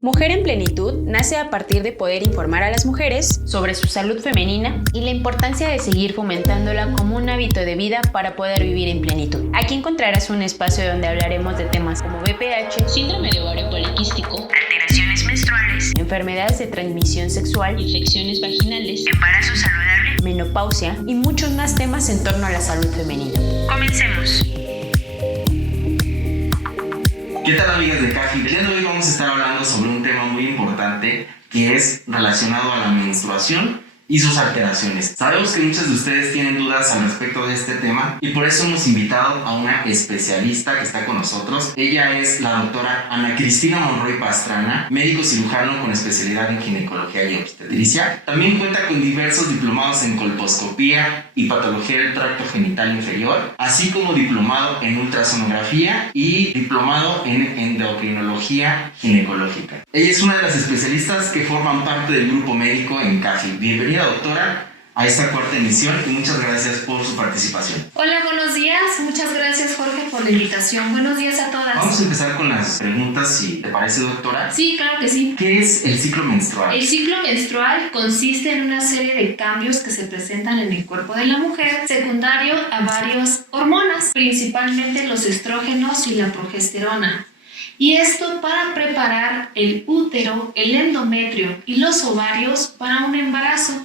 Mujer en Plenitud nace a partir de poder informar a las mujeres sobre su salud femenina y la importancia de seguir fomentándola como un hábito de vida para poder vivir en plenitud. Aquí encontrarás un espacio donde hablaremos de temas como BPH, síndrome de ovario poliquístico, alteraciones menstruales, enfermedades de transmisión sexual, infecciones vaginales, embarazo saludable, menopausia y muchos más temas en torno a la salud femenina. Comencemos. ¿Qué tal, amigas de CAFI? El día de hoy vamos a estar hablando sobre un tema muy importante que es relacionado a la menstruación y sus alteraciones. Sabemos que muchas de ustedes tienen dudas al respecto de este tema y por eso hemos invitado a una especialista que está con nosotros. Ella es la doctora Ana Cristina Monroy Pastrana, médico cirujano con especialidad en ginecología y obstetricia. También cuenta con diversos diplomados en colposcopía y patología del tracto genital inferior, así como diplomado en ultrasonografía y diplomado en endocrinología ginecológica. Ella es una de las especialistas que forman parte del grupo médico en CAFI. Bienvenida, doctora, a esta cuarta emisión y muchas gracias por su participación. Hola, buenos días. Muchas gracias, Jorge, por la invitación. Buenos días a todas. Vamos a empezar con las preguntas, si te parece, doctora. Sí, claro que sí. ¿Qué es el ciclo menstrual? El ciclo menstrual consiste en una serie de cambios que se presentan en el cuerpo de la mujer, secundario a varias hormonas, principalmente los estrógenos y la progesterona. Y esto para preparar el útero, el endometrio y los ovarios para un embarazo.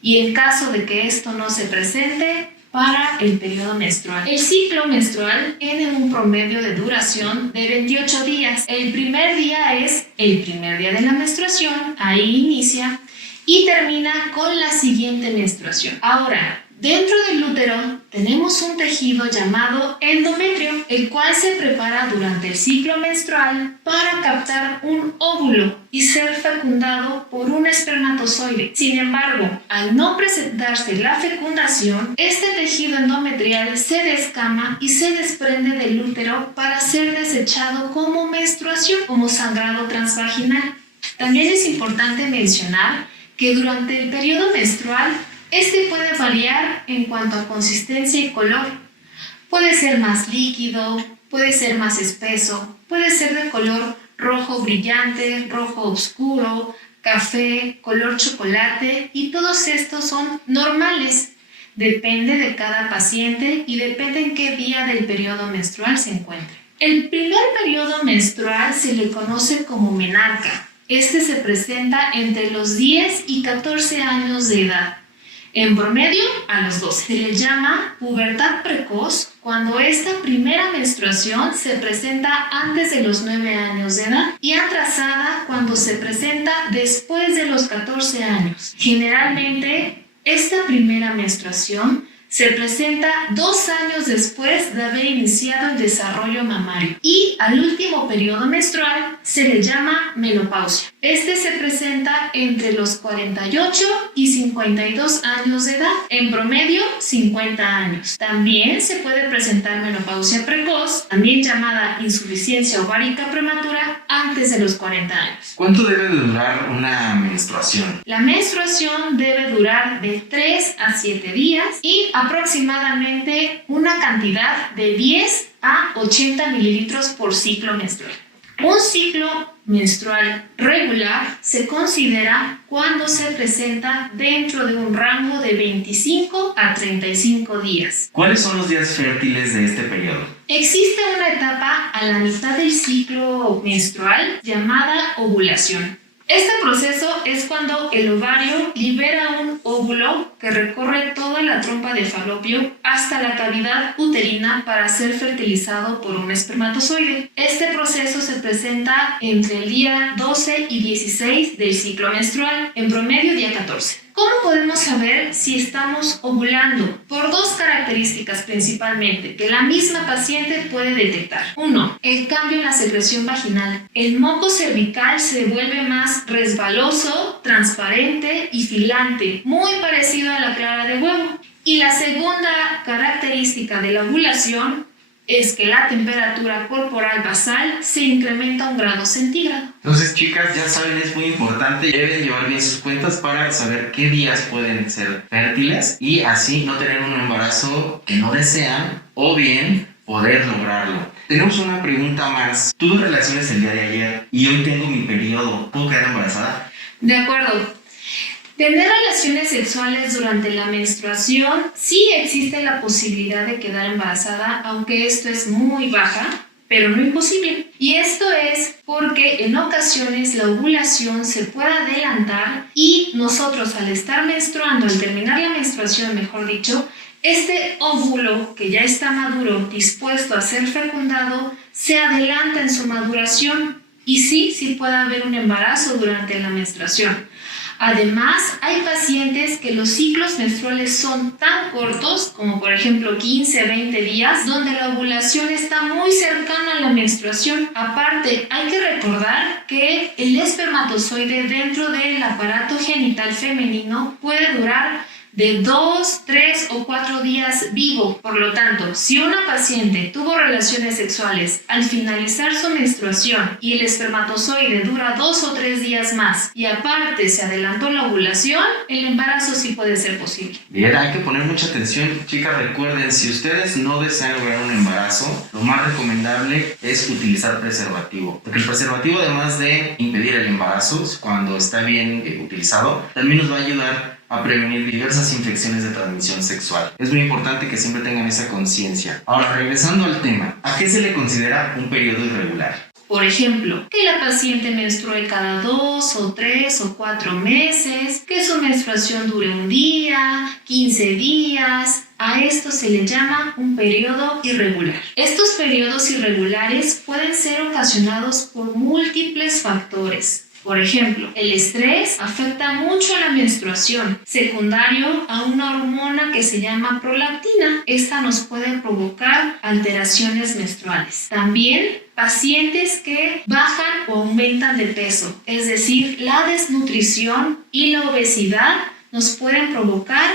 Y en caso de que esto no se presente, para el periodo menstrual. El ciclo menstrual tiene un promedio de duración de 28 días. El primer día es el primer día de la menstruación, ahí inicia, y termina con la siguiente menstruación. Ahora, dentro del útero tenemos un tejido llamado endometrio, el cual se prepara durante el ciclo menstrual para captar un óvulo y ser fecundado por un espermatozoide. Sin embargo, al no presentarse la fecundación, este tejido endometrial se descama y se desprende del útero para ser desechado como menstruación, como sangrado transvaginal. También es importante mencionar que durante el periodo menstrual este puede variar en cuanto a consistencia y color. Puede ser más líquido, puede ser más espeso, puede ser de color rojo brillante, rojo oscuro, café, color chocolate, y todos estos son normales. Depende de cada paciente y depende en qué día del periodo menstrual se encuentre. El primer periodo menstrual se le conoce como menarca. Este se presenta entre los 10 y 14 años de edad. En promedio, a los 12. Se le llama pubertad precoz cuando esta primera menstruación se presenta antes de los 9 años de edad y atrasada cuando se presenta después de los 14 años. Generalmente, esta primera menstruación se presenta 2 años después de haber iniciado el desarrollo mamario. Y al último periodo menstrual se le llama menopausia. Este se presenta entre los 48 y 52 años de edad, en promedio 50 años. También se puede presentar menopausia precoz, también llamada insuficiencia ovárica prematura, antes de los 40 años. ¿Cuánto debe de durar una menstruación? La menstruación debe durar de 3 a 7 días y aproximadamente una cantidad de 10 a 80 mililitros por ciclo menstrual. Un ciclo menstrual regular se considera cuando se presenta dentro de un rango de 25 a 35 días. ¿Cuáles son los días fértiles de este periodo? Existe una etapa a la mitad del ciclo menstrual llamada ovulación. Este proceso es cuando el ovario libera un óvulo que recorre toda la trompa de falopio hasta la cavidad uterina para ser fertilizado por un espermatozoide. Este proceso se presenta entre el día 12 y 16 del ciclo menstrual, en promedio día 14. ¿Cómo podemos saber si estamos ovulando? Por 2 características principalmente que la misma paciente puede detectar. 1. El cambio en la secreción vaginal. El moco cervical se vuelve más resbaloso, transparente y filante, muy parecido a la clara de huevo. Y la segunda característica de la ovulación es que la temperatura corporal basal se incrementa a 1 grado centígrado. Entonces, chicas, ya saben, es muy importante, deben llevar bien sus cuentas para saber qué días pueden ser fértiles y así no tener un embarazo que no desean o bien poder lograrlo. Tenemos una pregunta más. Tuve relaciones el día de ayer y hoy tengo mi periodo. ¿Puedo quedar embarazada? De acuerdo. Tener relaciones sexuales durante la menstruación sí existe la posibilidad de quedar embarazada, aunque esto es muy baja, pero no imposible. Y esto es porque en ocasiones la ovulación se puede adelantar y nosotros al estar menstruando, al terminar la menstruación, mejor dicho, este óvulo que ya está maduro, dispuesto a ser fecundado, se adelanta en su maduración y sí puede haber un embarazo durante la menstruación. Además, hay pacientes que los ciclos menstruales son tan cortos, como por ejemplo 15-20 días, donde la ovulación está muy cercana a la menstruación. Aparte, hay que recordar que el espermatozoide dentro del aparato genital femenino puede durar de 2, 3 o 4 días vivo. Por lo tanto, si una paciente tuvo relaciones sexuales al finalizar su menstruación y el espermatozoide dura 2 o 3 días más y aparte se adelantó la ovulación, el embarazo sí puede ser posible. Bien, hay que poner mucha atención, chicas. Recuerden, si ustedes no desean lograr un embarazo, lo más recomendable es utilizar preservativo, porque el preservativo, además de impedir el embarazo cuando está bien utilizado, también nos va a ayudar a prevenir diversas infecciones de transmisión sexual. Es muy importante que siempre tengan esa conciencia. Ahora, regresando al tema, ¿a qué se le considera un periodo irregular? Por ejemplo, que la paciente menstrue cada 2 o 3 o 4 meses, que su menstruación dure un día, 15 días. A esto se le llama un periodo irregular. Estos periodos irregulares pueden ser ocasionados por múltiples factores. Por ejemplo, el estrés afecta mucho a la menstruación, secundario a una hormona que se llama prolactina. Esta nos puede provocar alteraciones menstruales. También pacientes que bajan o aumentan de peso, es decir, la desnutrición y la obesidad nos pueden provocar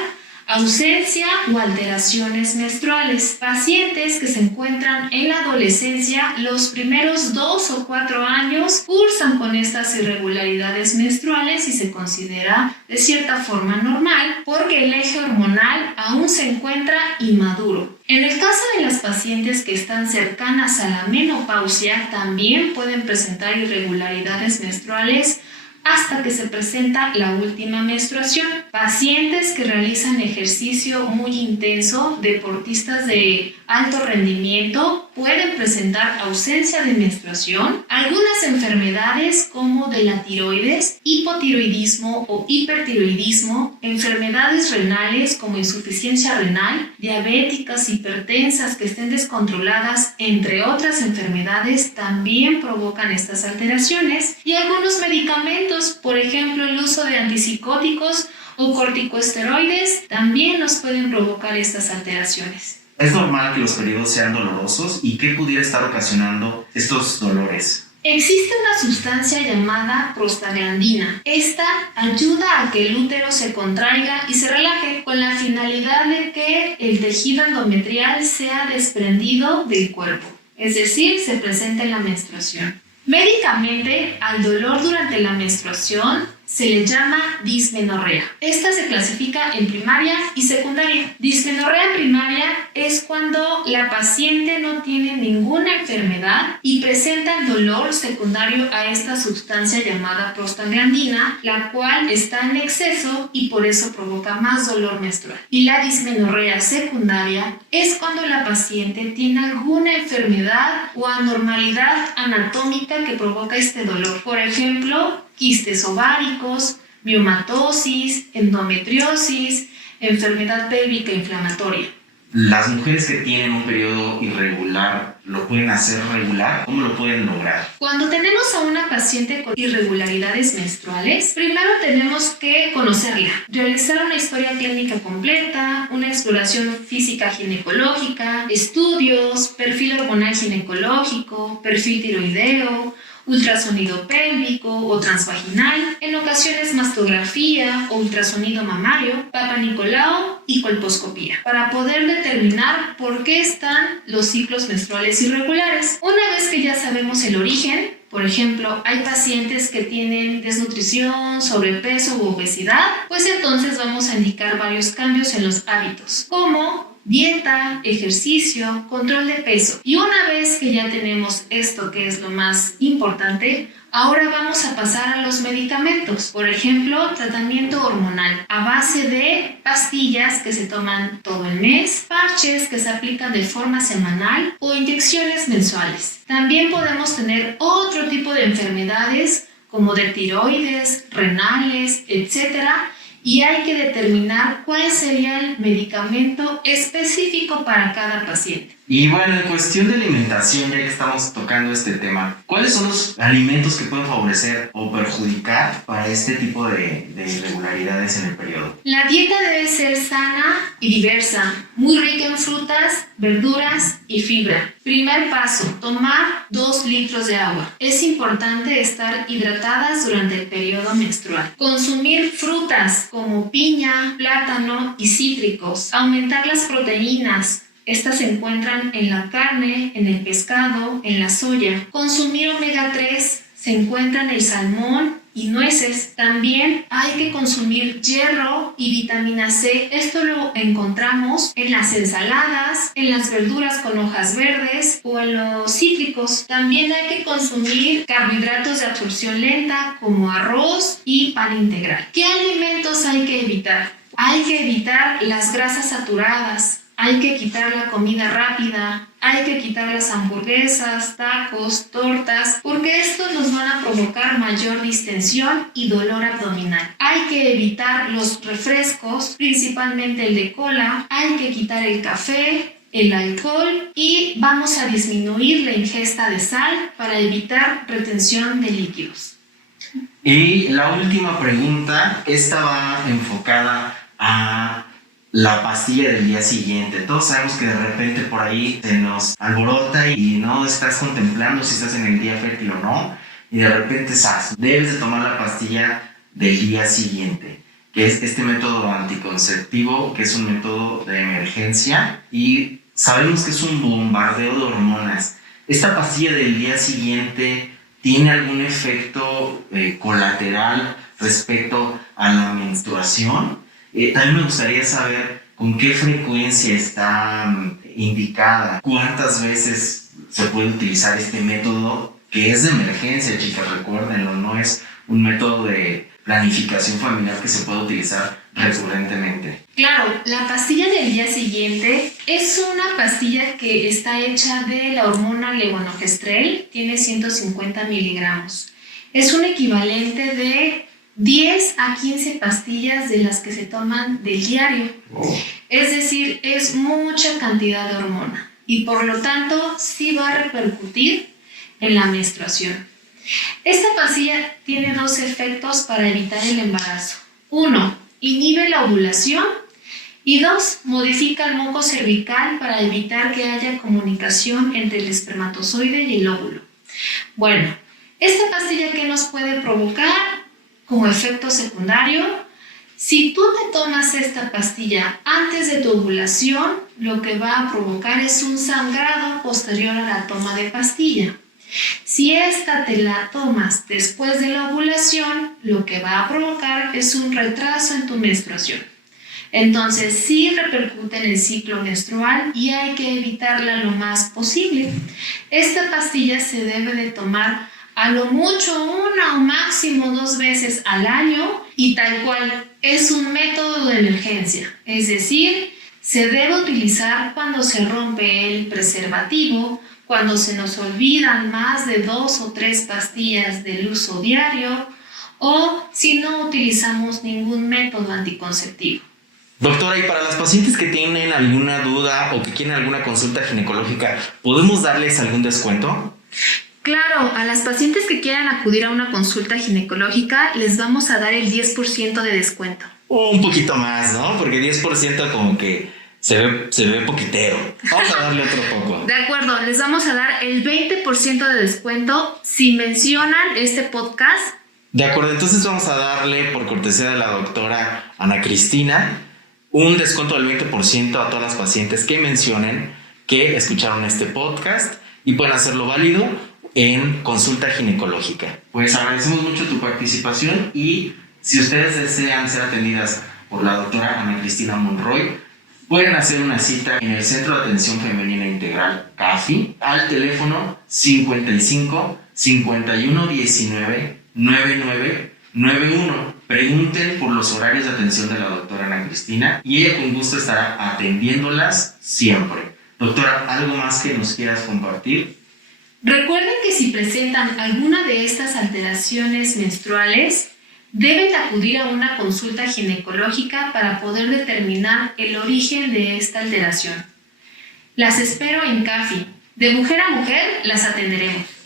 ausencia o alteraciones menstruales. Pacientes que se encuentran en la adolescencia, los primeros 2 o 4 años cursan con estas irregularidades menstruales y se considera de cierta forma normal porque el eje hormonal aún se encuentra inmaduro. En el caso de las pacientes que están cercanas a la menopausia, también pueden presentar irregularidades menstruales hasta que se presenta la última menstruación. Pacientes que realizan ejercicio muy intenso, deportistas de alto rendimiento, pueden presentar ausencia de menstruación. Algunas enfermedades como de la tiroides, hipotiroidismo o hipertiroidismo, enfermedades renales como insuficiencia renal, diabéticas, hipertensas que estén descontroladas, entre otras enfermedades, también provocan estas alteraciones. Y algunos medicamentos, por ejemplo el uso de antipsicóticos o corticosteroides, también nos pueden provocar estas alteraciones. ¿Es normal que los periodos sean dolorosos? ¿Y qué pudiera estar ocasionando estos dolores? Existe una sustancia llamada prostaglandina. Esta ayuda a que el útero se contraiga y se relaje con la finalidad de que el tejido endometrial sea desprendido del cuerpo, es decir, se presente en la menstruación. Médicamente, al dolor durante la menstruación se le llama dismenorrea. Esta se clasifica en primaria y secundaria. Dismenorrea primaria es cuando la paciente no tiene ninguna enfermedad y presenta el dolor secundario a esta sustancia llamada prostaglandina, la cual está en exceso y por eso provoca más dolor menstrual. Y la dismenorrea secundaria es cuando la paciente tiene alguna enfermedad o anormalidad anatómica que provoca este dolor. Por ejemplo, quistes ováricos, miomatosis, endometriosis, enfermedad pélvica inflamatoria. ¿Las mujeres que tienen un periodo irregular lo pueden hacer regular? ¿Cómo lo pueden lograr? Cuando tenemos a una paciente con irregularidades menstruales, primero tenemos que conocerla, realizar una historia clínica completa, una exploración física ginecológica, estudios, perfil hormonal ginecológico, perfil tiroideo, ultrasonido pélvico o transvaginal, en ocasiones mastografía o ultrasonido mamario, Papa Nicolau y colposcopía, para poder determinar por qué están los ciclos menstruales irregulares. Una vez que ya sabemos el origen, por ejemplo, hay pacientes que tienen desnutrición, sobrepeso u obesidad, pues entonces vamos a indicar varios cambios en los hábitos, como dieta, ejercicio, control de peso. Y una vez que ya tenemos esto, que es lo más importante, ahora vamos a pasar a los medicamentos. Por ejemplo, tratamiento hormonal a base de pastillas que se toman todo el mes, parches que se aplican de forma semanal o inyecciones mensuales. También podemos tener otro tipo de enfermedades como de tiroides, renales, etc. Y hay que determinar cuál sería el medicamento específico para cada paciente. Y bueno, en cuestión de alimentación, ya que estamos tocando este tema, ¿cuáles son los alimentos que pueden favorecer o perjudicar para este tipo de irregularidades en el periodo? La dieta debe ser sana y diversa, muy rica en frutas, verduras y fibra. Primer paso, tomar 2 litros de agua. Es importante estar hidratadas durante el periodo menstrual. Consumir frutas como piña, plátano y cítricos. Aumentar las proteínas. Estas se encuentran en la carne, en el pescado, en la soya. Consumir omega 3 se encuentra en el salmón y nueces. También hay que consumir hierro y vitamina C. Esto lo encontramos en las ensaladas, en las verduras con hojas verdes o en los cítricos. También hay que consumir carbohidratos de absorción lenta como arroz y pan integral. ¿Qué alimentos hay que evitar? Hay que evitar las grasas saturadas. Hay que quitar la comida rápida, hay que quitar las hamburguesas, tacos, tortas, porque estos nos van a provocar mayor distensión y dolor abdominal. Hay que evitar los refrescos, principalmente el de cola, hay que quitar el café, el alcohol y vamos a disminuir la ingesta de sal para evitar retención de líquidos. Y la última pregunta, esta va enfocada a la pastilla del día siguiente. Todos sabemos que de repente por ahí se nos alborota y no estás contemplando si estás en el día fértil o no, y de repente debes de tomar la pastilla del día siguiente, que es este método anticonceptivo, que es un método de emergencia y sabemos que es un bombardeo de hormonas. ¿Esta pastilla del día siguiente tiene algún efecto colateral respecto a la menstruación? También me gustaría saber con qué frecuencia está indicada, cuántas veces se puede utilizar este método, que es de emergencia, chicas, recuérdenlo, no es un método de planificación familiar que se puede utilizar recurrentemente. Claro, la pastilla del día siguiente es una pastilla que está hecha de la hormona levonorgestrel, tiene 150 miligramos. Es un equivalente de 10 a 15 pastillas de las que se toman del diario. Es decir, es mucha cantidad de hormona y por lo tanto sí va a repercutir en la menstruación. Esta pastilla tiene 2 efectos para evitar el embarazo. 1, inhibe la ovulación y 2, modifica el moco cervical para evitar que haya comunicación entre el espermatozoide y el óvulo. Bueno, esta pastilla, ¿qué nos puede provocar como efecto secundario? Si tú te tomas esta pastilla antes de tu ovulación, lo que va a provocar es un sangrado posterior a la toma de pastilla. Si esta te la tomas después de la ovulación, lo que va a provocar es un retraso en tu menstruación. Entonces sí repercute en el ciclo menstrual y hay que evitarla lo más posible. Esta pastilla se debe de tomar a lo mucho 1 o máximo 2 veces al año y tal cual es un método de emergencia. Es decir, se debe utilizar cuando se rompe el preservativo, cuando se nos olvidan más de 2 o 3 pastillas del uso diario o si no utilizamos ningún método anticonceptivo. Doctora, y para las pacientes que tienen alguna duda o que quieren alguna consulta ginecológica, ¿podemos darles algún descuento? Claro, a las pacientes que quieran acudir a una consulta ginecológica les vamos a dar el 10% de descuento. Un poquito más, ¿no? Porque 10% como que se ve poquitero. Vamos a darle otro poco. De acuerdo, les vamos a dar el 20% de descuento si mencionan este podcast. De acuerdo, entonces vamos a darle, por cortesía de la doctora Ana Cristina, un descuento del 20% a todas las pacientes que mencionen que escucharon este podcast y pueden hacerlo válido en consulta ginecológica. Pues agradecemos mucho tu participación y si ustedes desean ser atendidas por la doctora Ana Cristina Monroy, pueden hacer una cita en el Centro de Atención Femenina Integral CAFI al teléfono 55 51 19 99 91. Pregunten por los horarios de atención de la doctora Ana Cristina y ella con gusto estará atendiéndolas siempre. Doctora, ¿algo más que nos quieras compartir? Recuerden que si presentan alguna de estas alteraciones menstruales, deben acudir a una consulta ginecológica para poder determinar el origen de esta alteración. Las espero en CAFI. De mujer a mujer las atenderemos.